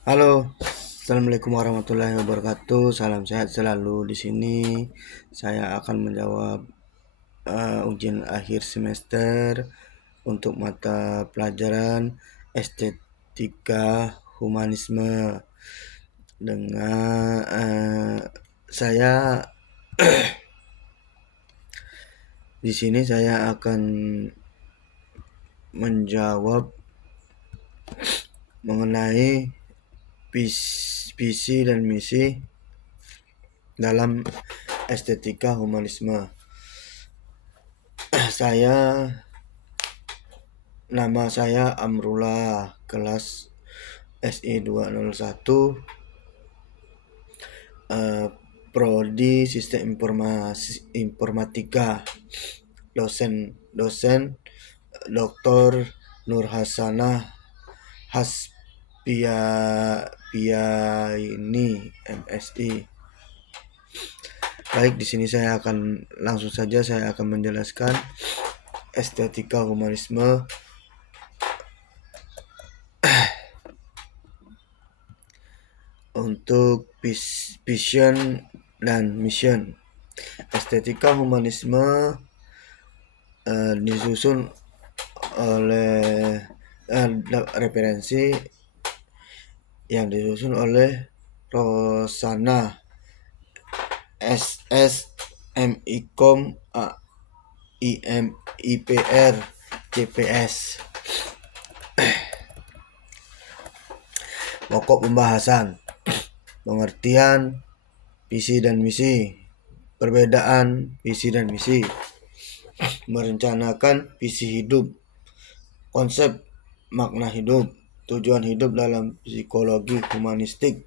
Halo, assalamualaikum warahmatullahi wabarakatuh. Salam sehat selalu di sini. Saya akan menjawab ujian akhir semester untuk mata pelajaran estetika humanisme dengan saya di sini saya akan menjawab mengenai visi dan misi dalam estetika humanisme. Nama saya Amrullah, kelas SI 201, Prodi Sistem Informatika. Dosen Dr. Nur Hasanah Hasbiaini MSI. Baik, di sini saya akan menjelaskan estetika humanisme. Untuk vision dan mission, estetika humanisme disusun oleh referensi yang disusun oleh Rosana SS MIKOM IPR CPS. Pokok pembahasan: pengertian visi dan misi, perbedaan visi dan misi, merencanakan visi hidup, konsep makna hidup, tujuan hidup dalam psikologi humanistik,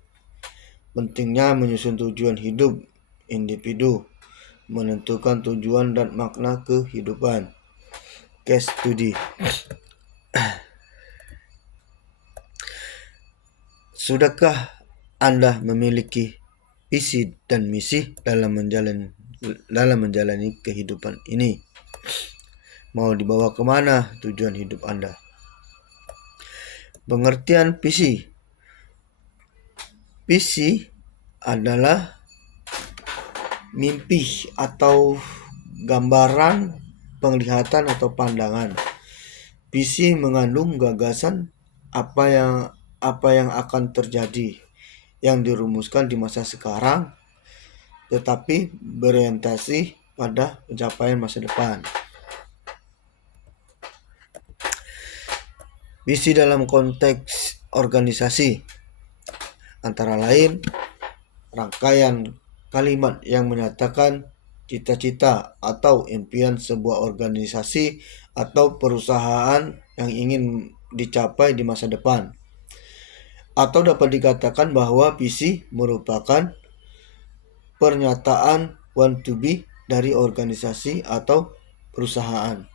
pentingnya menyusun tujuan hidup individu, menentukan tujuan dan makna kehidupan. Case study. Sudahkah Anda memiliki visi dan misi dalam menjalani kehidupan ini? Mau dibawa kemana tujuan hidup Anda? Pengertian visi. Visi adalah mimpi atau gambaran penglihatan atau pandangan. Visi mengandung gagasan apa yang akan terjadi yang dirumuskan di masa sekarang, tetapi berorientasi pada pencapaian masa depan. Visi dalam konteks organisasi antara lain rangkaian kalimat yang menyatakan cita-cita atau impian sebuah organisasi atau perusahaan yang ingin dicapai di masa depan. Atau dapat dikatakan bahwa visi merupakan pernyataan want to be dari organisasi atau perusahaan.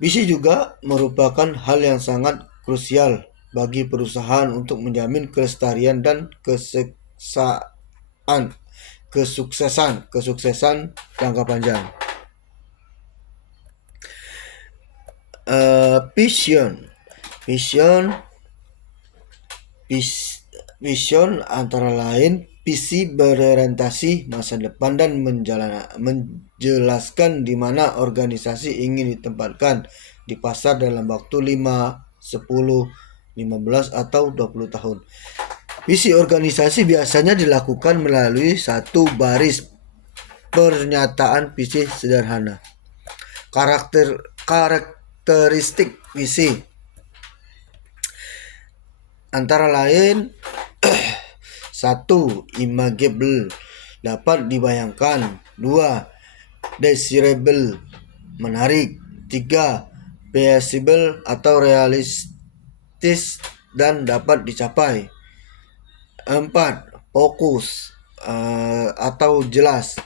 Visi juga merupakan hal yang sangat krusial bagi perusahaan untuk menjamin kelestarian dan kesuksesan jangka panjang. Vision antara lain visi berorientasi masa depan dan menjelaskan di mana organisasi ingin ditempatkan di pasar dalam waktu 5, 10, 15 atau 20 tahun. Visi organisasi biasanya dilakukan melalui satu baris pernyataan visi sederhana. Karakteristik visi antara lain 1. Imaginable, dapat dibayangkan. 2. Desirable, menarik. 3. Feasible atau realistis dan dapat dicapai. 4. Fokus atau jelas.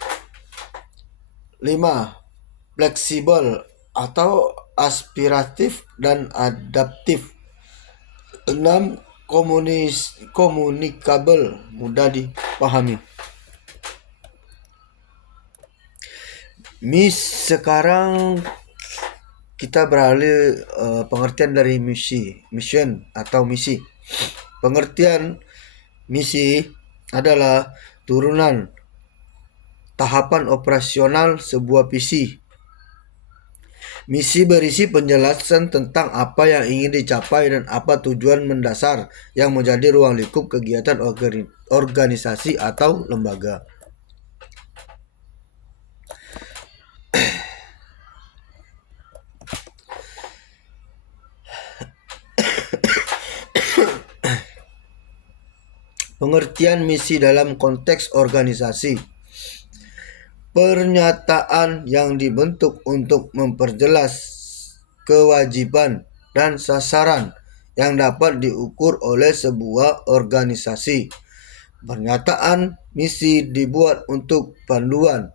5. Fleksibel atau aspiratif dan adaptif. 6. Komunikabel, mudah dipahami. Sekarang kita beralih pengertian dari mission atau misi. Pengertian misi adalah turunan tahapan operasional sebuah visi. Misi berisi penjelasan tentang apa yang ingin dicapai dan apa tujuan mendasar yang menjadi ruang lingkup kegiatan organisasi atau lembaga. Pengertian misi dalam konteks organisasi. Pernyataan yang dibentuk untuk memperjelas kewajiban dan sasaran yang dapat diukur oleh sebuah organisasi. Pernyataan misi dibuat untuk panduan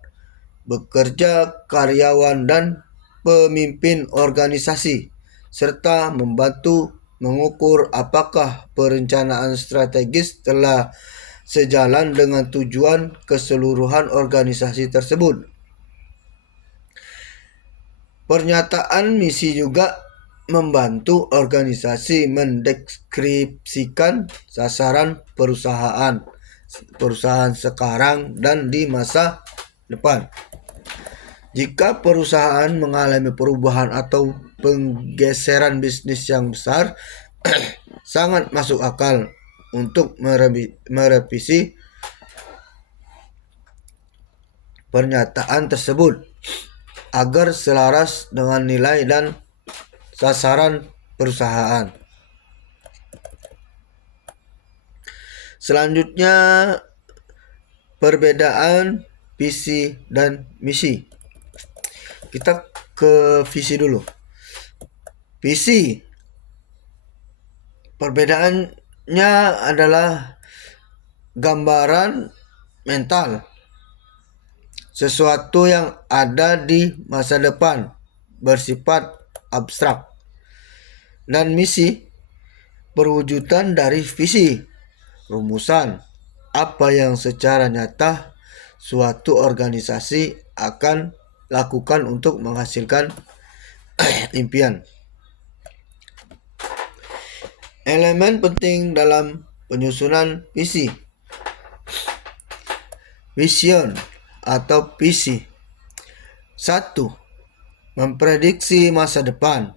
bekerja karyawan dan pemimpin organisasi, serta membantu mengukur apakah perencanaan strategis telah sejalan dengan tujuan keseluruhan organisasi tersebut. Pernyataan misi juga membantu organisasi mendeskripsikan sasaran perusahaan sekarang dan di masa depan. Jika perusahaan mengalami perubahan atau penggeseran bisnis yang besar, sangat masuk akal untuk merevisi pernyataan tersebut agar selaras dengan nilai dan sasaran perusahaan. Selanjutnya, perbedaan visi dan misi. Kita ke visi dulu. Visi, perbedaannya adalah gambaran mental, sesuatu yang ada di masa depan, bersifat abstrak. Dan misi, perwujudan dari visi, rumusan apa yang secara nyata suatu organisasi akan lakukan untuk menghasilkan impian. Elemen penting dalam penyusunan visi. Vision atau visi. 1. Memprediksi masa depan.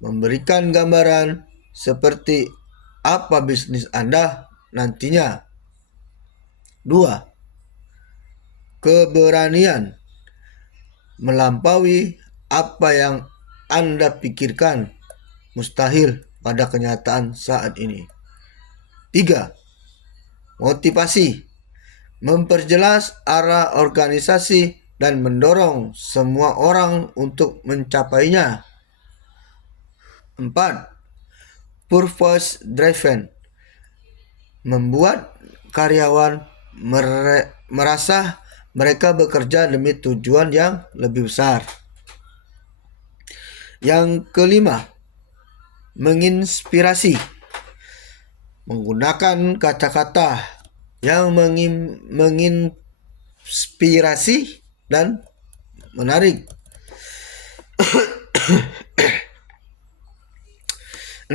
Memberikan gambaran seperti apa bisnis Anda nantinya. 2. Keberanian. Melampaui apa yang Anda pikirkan mustahil pada kenyataan saat ini. 3. Motivasi. Memperjelas arah organisasi dan mendorong semua orang untuk mencapainya. 4. Purpose driven. Membuat karyawan merasa mereka bekerja demi tujuan yang lebih besar. Yang kelima, menginspirasi. Menggunakan kata-kata yang menginspirasi dan menarik. 6.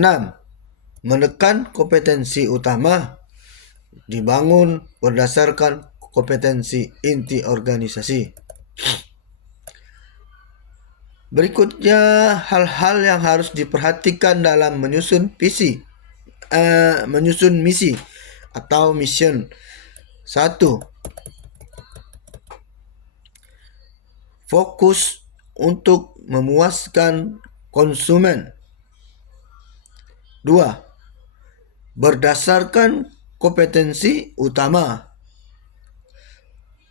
Menekan kompetensi utama, dibangun berdasarkan kompetensi inti organisasi. Berikutnya hal-hal yang harus diperhatikan dalam menyusun misi atau mission. 1. Fokus untuk memuaskan konsumen. 2. Berdasarkan kompetensi utama.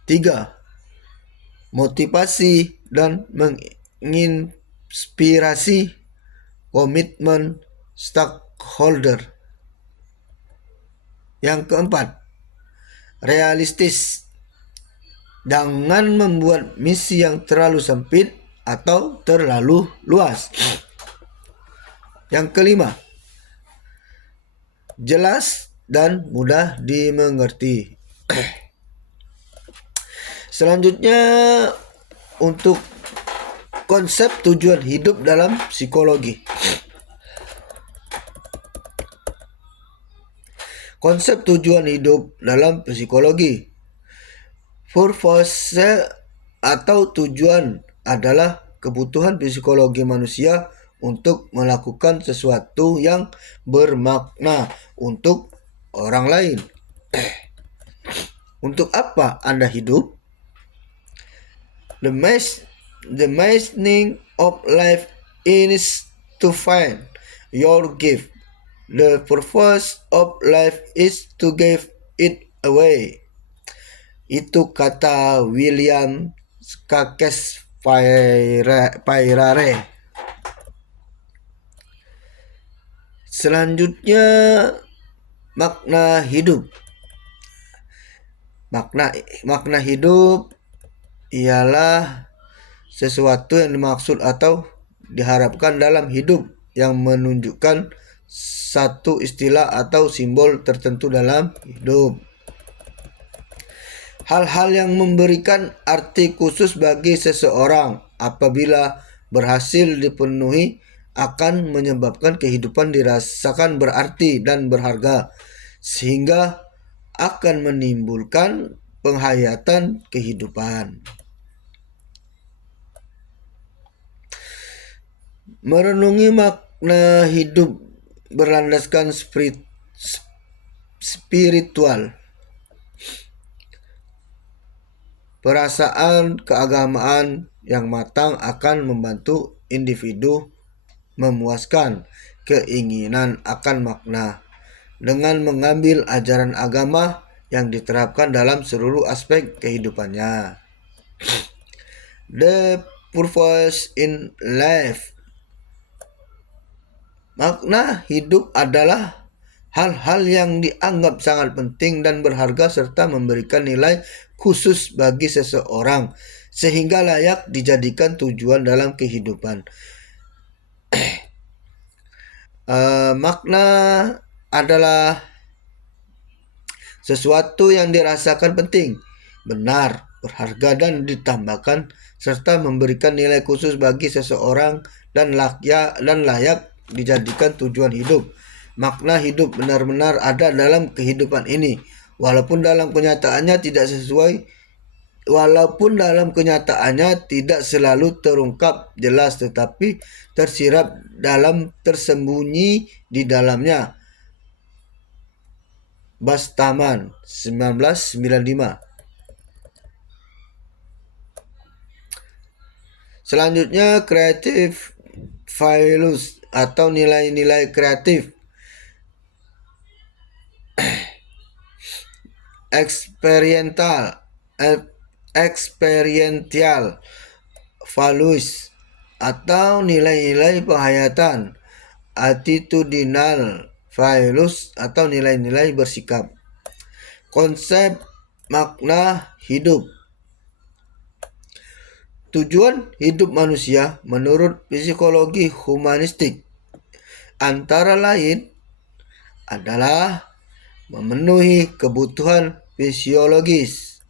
3. Motivasi dan menginspirasi komitmen stakeholder. Yang keempat, realistis. Jangan membuat misi yang terlalu sempit atau terlalu luas. Yang kelima, jelas dan mudah dimengerti. Selanjutnya, untuk konsep tujuan hidup dalam psikologi. Konsep tujuan hidup dalam psikologi. Purpose atau tujuan adalah kebutuhan psikologi manusia untuk melakukan sesuatu yang bermakna untuk orang lain. Untuk apa Anda hidup? The meaning of life is to find your gift. The purpose of life is to give it away. Itu kata William Kakes Pairare. Selanjutnya, makna hidup. Makna hidup ialah sesuatu yang dimaksud atau diharapkan dalam hidup yang menunjukkan satu istilah atau simbol tertentu dalam hidup. Hal-hal yang memberikan arti khusus bagi seseorang apabila berhasil dipenuhi akan menyebabkan kehidupan dirasakan berarti dan berharga, sehingga akan menimbulkan penghayatan kehidupan. Merenungi makna hidup berlandaskan spiritual. Perasaan keagamaan yang matang akan membantu individu memuaskan keinginan akan makna dengan mengambil ajaran agama yang diterapkan dalam seluruh aspek kehidupannya. The purpose in life. Makna hidup adalah hal-hal yang dianggap sangat penting dan berharga serta memberikan nilai khusus bagi seseorang sehingga layak dijadikan tujuan dalam kehidupan. Makna adalah sesuatu yang dirasakan penting, benar, berharga dan ditambahkan serta memberikan nilai khusus bagi seseorang dan layak dijadikan tujuan hidup. Makna hidup benar-benar ada dalam kehidupan ini, walaupun dalam kenyataannya tidak selalu terungkap jelas, tetapi tersembunyi di dalamnya. Bastaman 1995. Selanjutnya, creative values atau nilai-nilai kreatif. Experiential values atau nilai-nilai penghayatan. Attitudinal values atau nilai-nilai bersikap. Konsep makna hidup. Tujuan hidup manusia menurut psikologi humanistik antara lain adalah memenuhi kebutuhan fisiologis.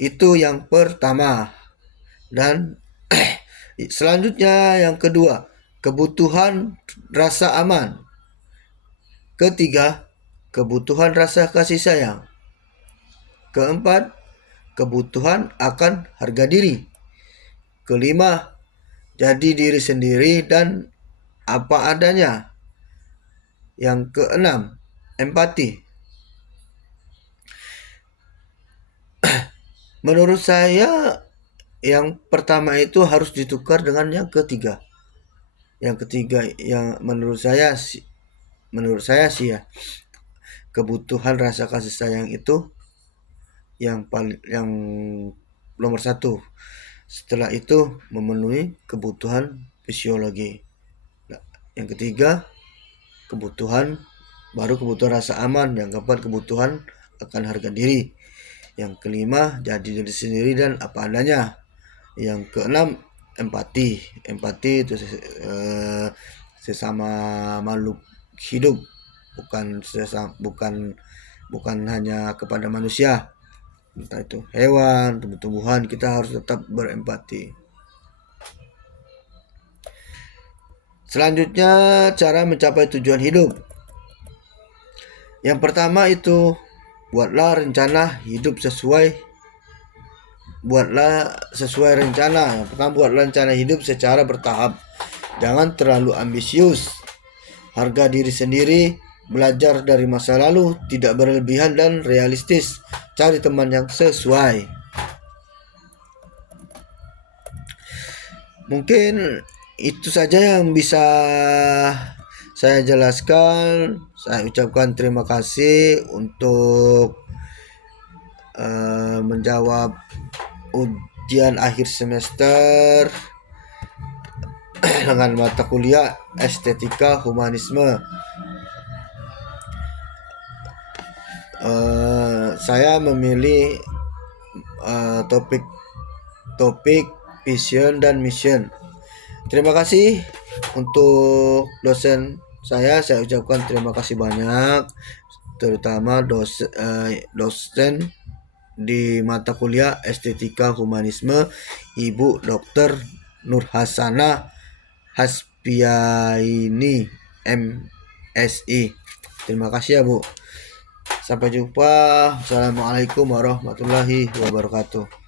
Itu yang pertama. Dan selanjutnya yang kedua, kebutuhan rasa aman. Ketiga, kebutuhan rasa kasih sayang. Keempat, kebutuhan akan harga diri. Kelima, jadi diri sendiri dan apa adanya. Yang keenam, empati. Menurut saya yang pertama itu harus ditukar dengan yang ketiga. Yang ketiga yang menurut saya sih ya, kebutuhan rasa kasih sayang itu yang nomor satu. Setelah itu memenuhi kebutuhan fisiologi. Nah, yang ketiga kebutuhan rasa aman. Yang keempat kebutuhan akan harga diri. Yang kelima jadi diri sendiri dan apa adanya. Yang keenam empati itu sesama makhluk hidup, bukan hanya kepada manusia, entah itu hewan, tumbuh-tumbuhan, kita harus tetap berempati. Selanjutnya, cara mencapai tujuan hidup. Yang pertama itu buatlah sesuai rencana. Yang pertama, buatlah rencana hidup secara bertahap. Jangan terlalu ambisius. Harga diri sendiri, belajar dari masa lalu, tidak berlebihan dan realistis. Cari teman yang sesuai. Mungkin itu saja yang bisa saya jelaskan. Saya ucapkan terima kasih untuk menjawab ujian akhir semester dengan mata kuliah Estetika Humanisme. Saya memilih topik vision dan mission. Terima kasih untuk dosen saya ucapkan terima kasih banyak, terutama dosen di mata kuliah Estetika Humanisme, Ibu Dr. Nurhasana Haspiaini MSI. Terima kasih ya Bu. Sampai jumpa. Assalamualaikum warahmatullahi wabarakatuh.